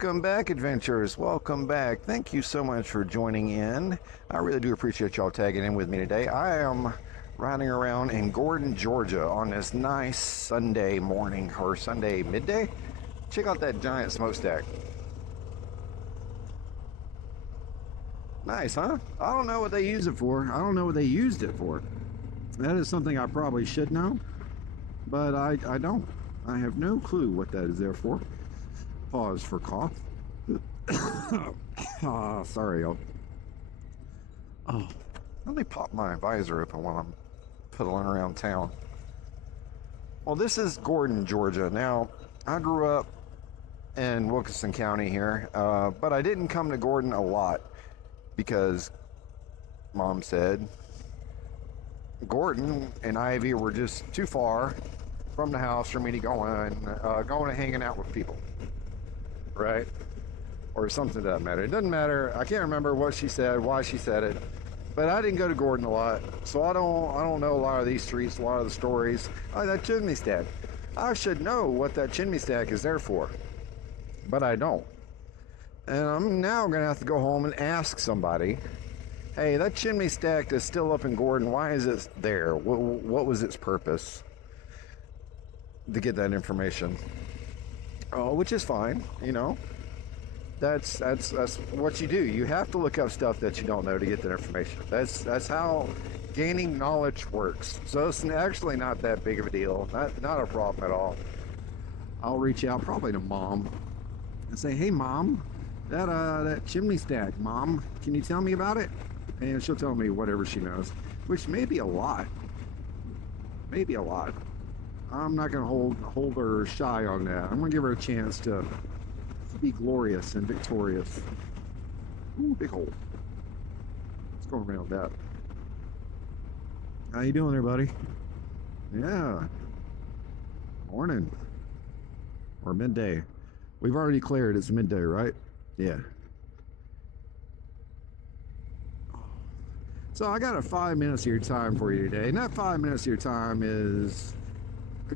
Welcome back, adventurers. Welcome back. Thank you so much for joining in. I really do appreciate y'all tagging in with me today. I am riding around in Gordon, Georgia on this nice Sunday morning or Sunday midday. Check out that giant smokestack. Nice, huh? I don't know what they use it for. I don't know what they used it for. That is something I probably should know, but I don't. I have no clue what that is there for. Pause for cough. Sorry, y'all. Oh, let me pop my visor open while I'm piddling around town. Well, this is Gordon, Georgia. Now, I grew up in Wilkinson County here, but I didn't come to Gordon a lot because Mom said Gordon and Ivy were just too far from the house for me to go and hanging out with people. Right? Or something to that matter. It doesn't matter. I can't remember what she said, why she said it, but I didn't go to Gordon a lot, so I don't know a lot of these streets, a lot of the stories. Oh, that chimney stack. I should know what that chimney stack is there for, but I don't. And I'm now gonna have to go home and ask somebody, hey, that chimney stack is still up in Gordon. Why is it there? What was its purpose? To get that information. Oh, which is fine, you know. That's what you do. You have to look up stuff that you don't know to get that information. That's how gaining knowledge works. So it's actually not that big of a deal. Not a problem at all. I'll reach out probably to Mom and say, "Hey, Mom, that chimney stack, Mom, can you tell me about it?" And she'll tell me whatever she knows, which may be a lot. Maybe a lot. I'm not going to hold her shy on that. I'm going to give her a chance to be glorious and victorious. Ooh, big hole. Let's go around that. How you doing there, buddy? Yeah. Morning. Or midday. We've already declared it's midday, right? Yeah. So I got a 5 minutes of your time for you today. And that 5 minutes of your time is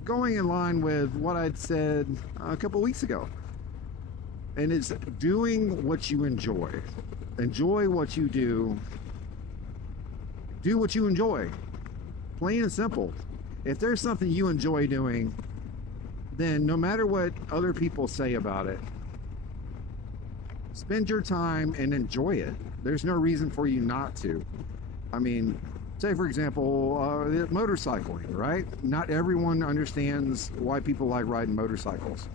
going in line with what I'd said a couple weeks ago, and it's doing what you enjoy. Enjoy what you do. Do what you enjoy. Plain and simple. If there's something you enjoy doing, then no matter what other people say about it, spend your time and enjoy it. There's no reason for you not to. I mean, say for example, motorcycling, right? Not everyone understands why people like riding motorcycles.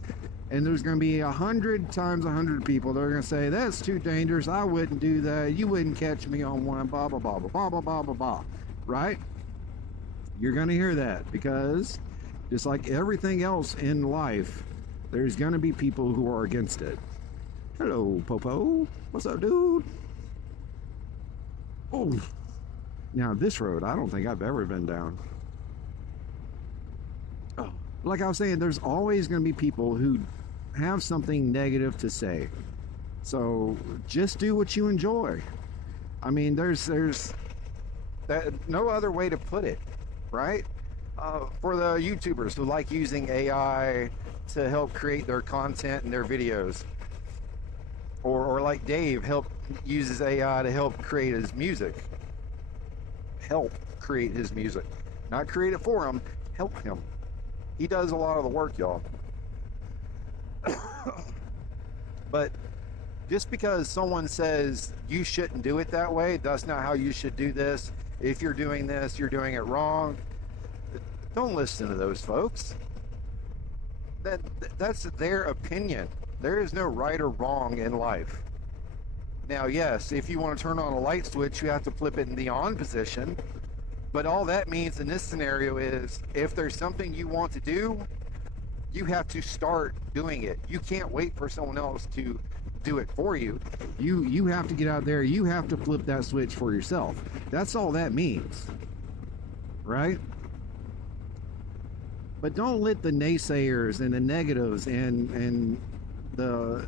And there's going to be 100 times 100 people that are going to say, that's too dangerous, I wouldn't do that, you wouldn't catch me on one, blah, blah, blah, blah, blah, blah, blah, blah, blah, right? You're going to hear that because just like everything else in life, there's going to be people who are against it. Hello, Popo. What's up, dude? Oh. Now, this road, I don't think I've ever been down. Oh, like I was saying, there's always going to be people who have something negative to say. So just do what you enjoy. I mean, there's that no other way to put it, right? For the YouTubers who like using AI to help create their content and their videos, or like Dave uses AI to help create his music. Help create his music, not create it for him, help him. He does a lot of the work, y'all. But just because someone says you shouldn't do it that way, that's not how you should do this, if you're doing this, you're doing it wrong, don't listen to those folks. That's their opinion. There is no right or wrong in life. Now, yes, if you want to turn on a light switch, you have to flip it in the on position. But all that means in this scenario is if there's something you want to do, you have to start doing it. You can't wait for someone else to do it for you. You have to get out there. You have to flip that switch for yourself. That's all that means. Right? But don't let the naysayers and the negatives and the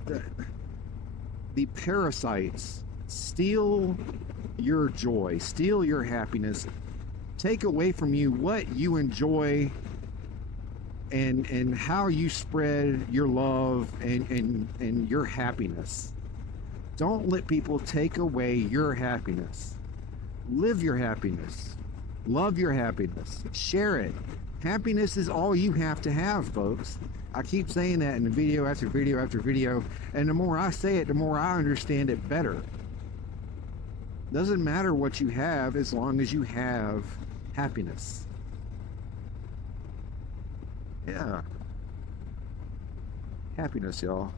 parasites steal your joy, steal your happiness, take away from you what you enjoy and how you spread your love and your happiness. Don't let people take away your happiness. Live your happiness. Love your happiness. Share it. Happiness is all you have to have, folks. I keep saying that in video after video after video, and the more I say it, the more I understand it better. Doesn't matter what you have as long as you have happiness. Yeah. Happiness, y'all.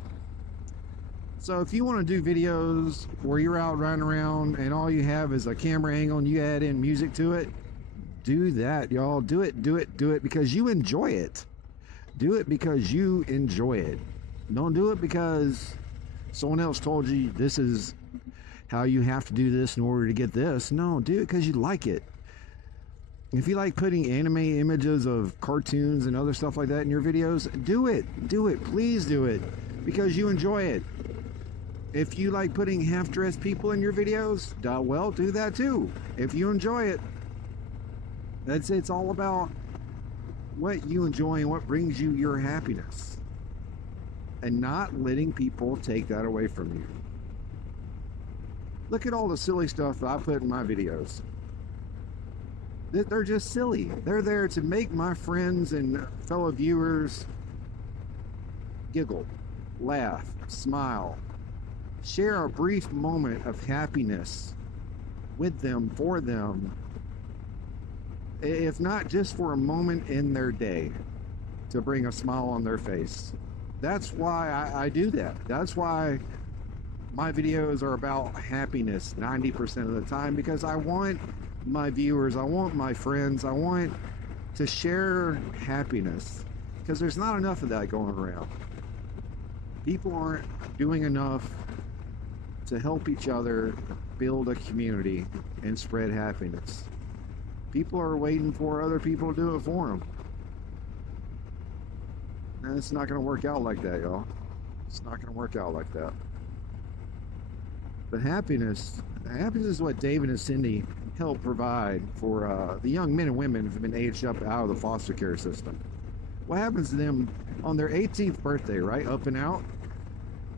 So if you want to do videos where you're out running around and all you have is a camera angle and you add in music to it, do that, y'all. Do it because you enjoy it. Do it because you enjoy it. Don't do it because someone else told you this is how you have to do this in order to get this. No, do it because you like it. If you like putting anime images of cartoons and other stuff like that in your videos, do it. Do it. Please do it because you enjoy it. If you like putting half-dressed people in your videos, well, do that too. If you enjoy it. It's all about what you enjoy and what brings you your happiness. And not letting people take that away from you. Look at all the silly stuff that I put in my videos. They're just silly. They're there to make my friends and fellow viewers giggle, laugh, smile, share a brief moment of happiness with them, for them, if not just for a moment in their day, to bring a smile on their face. That's why I do that. That's why my videos are about happiness 90% of the time, because I want my viewers, I want my friends, I want to share happiness, because there's not enough of that going around. People aren't doing enough to help each other build a community and spread happiness. People are waiting for other people to do it for them. And it's not going to work out like that, y'all. It's not going to work out like that. But happiness is what David and Cindy help provide for the young men and women who've been aged up out of the foster care system. What happens to them on their 18th birthday, right? Up and out.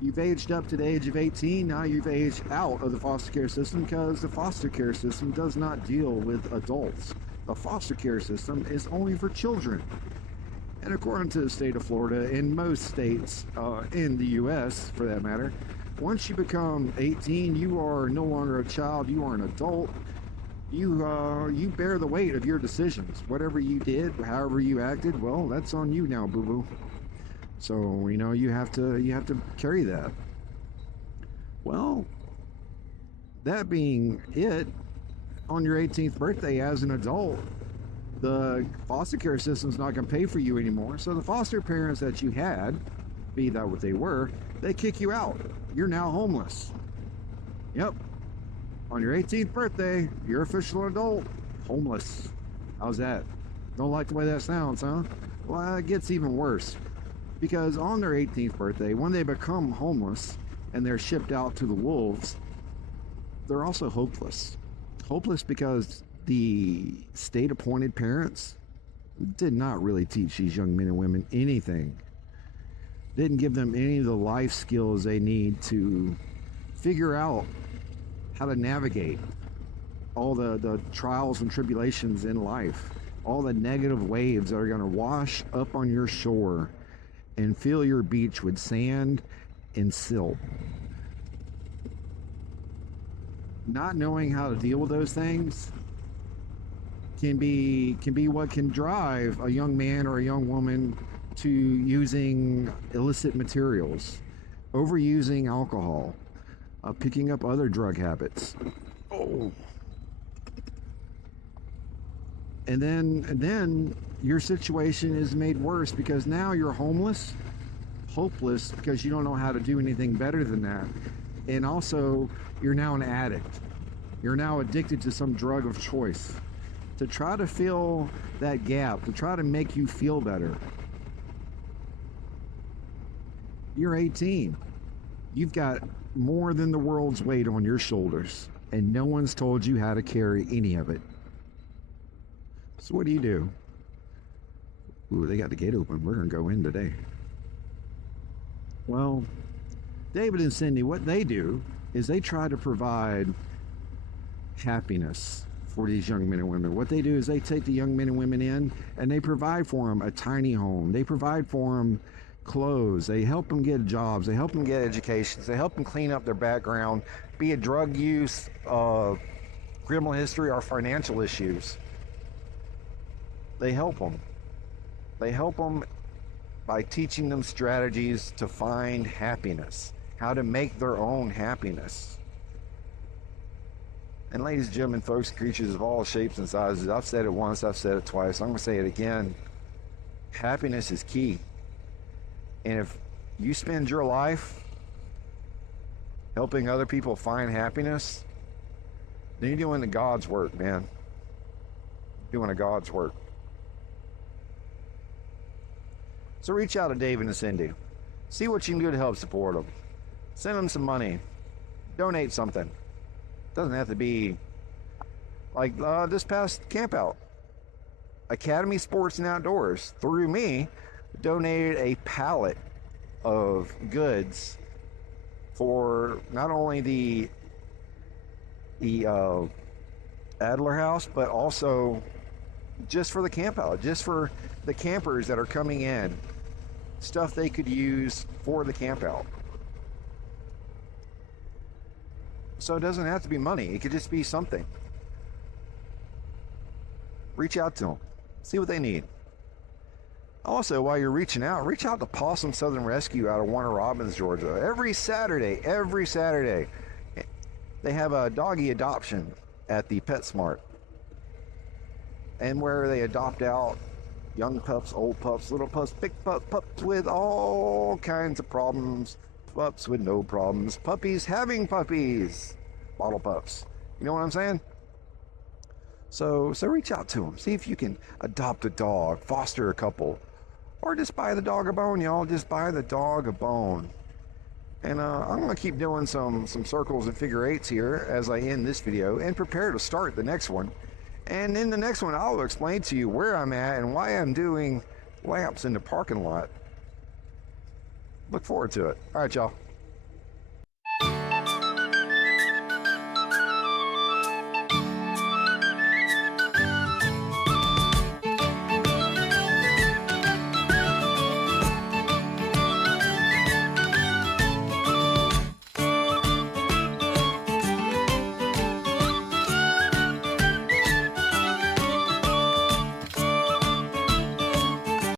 You've aged up to the age of 18, now you've aged out of the foster care system because the foster care system does not deal with adults. The foster care system is only for children. And according to the state of Florida, and most states in the U.S. for that matter, once you become 18, you are no longer a child, you are an adult. You bear the weight of your decisions. Whatever you did, however you acted, well, that's on you now, boo-boo. So, you know, you have to carry that. Well, that being it, on your 18th birthday as an adult, the foster care system's not going to pay for you anymore. So the foster parents that you had, be that what they were, they kick you out. You're now homeless. Yep. On your 18th birthday, you're official adult, homeless. How's that? Don't like the way that sounds, huh? Well, it gets even worse. Because on their 18th birthday, when they become homeless and they're shipped out to the wolves, they're also hopeless. Hopeless because the state-appointed parents did not really teach these young men and women anything. Didn't give them any of the life skills they need to figure out how to navigate all the trials and tribulations in life, all the negative waves that are going to wash up on your shore and fill your beach with sand and silt. Not knowing how to deal with those things can be what can drive a young man or a young woman to using illicit materials, overusing alcohol, picking up other drug habits. Oh. And then your situation is made worse because now you're homeless, hopeless because you don't know how to do anything better than that. And also, you're now an addict. You're now addicted to some drug of choice to try to fill that gap, to try to make you feel better. You're 18. You've got more than the world's weight on your shoulders, and no one's told you how to carry any of it. So what do? Ooh, they got the gate open. We're going to go in today. Well, David and Cindy, what they do is they try to provide happiness for these young men and women. What they do is they take the young men and women in and they provide for them a tiny home. They provide for them clothes. They help them get jobs. They help them get educations. They help them clean up their background, be it drug use, criminal history, or financial issues. They help them. They help them by teaching them strategies to find happiness, how to make their own happiness. And ladies and gentlemen, folks, creatures of all shapes and sizes, I've said it once, I've said it twice, I'm going to say it again. Happiness is key. And if you spend your life helping other people find happiness, then you're doing the God's work, man. You're doing a God's work. So reach out to David and Cindy. See what you can do to help support them. Send them some money. Donate something. Doesn't have to be like this past camp out. Academy Sports and Outdoors, through me, donated a pallet of goods for not only the Adler House, but also just for the camp out, just for the campers that are coming in, stuff they could use for the camp out. So it doesn't have to be money. It could just be something. Reach out to them. See what they need. Also, while you're reaching out, reach out to Possum Southern Rescue out of Warner Robins, Georgia. Every Saturday, they have a doggy adoption at the PetSmart. And where they adopt out young pups, old pups, little pups, big pups with all kinds of problems, pups with no problems, puppies having puppies, bottle pups. You know what I'm saying? So reach out to them. See if you can adopt a dog, foster a couple, or just buy the dog a bone, y'all. Just buy the dog a bone. And I'm going to keep doing some circles and figure eights here as I end this video and prepare to start the next one. And in the next one, I'll explain to you where I'm at and why I'm doing laps in the parking lot. Look forward to it. All right, y'all.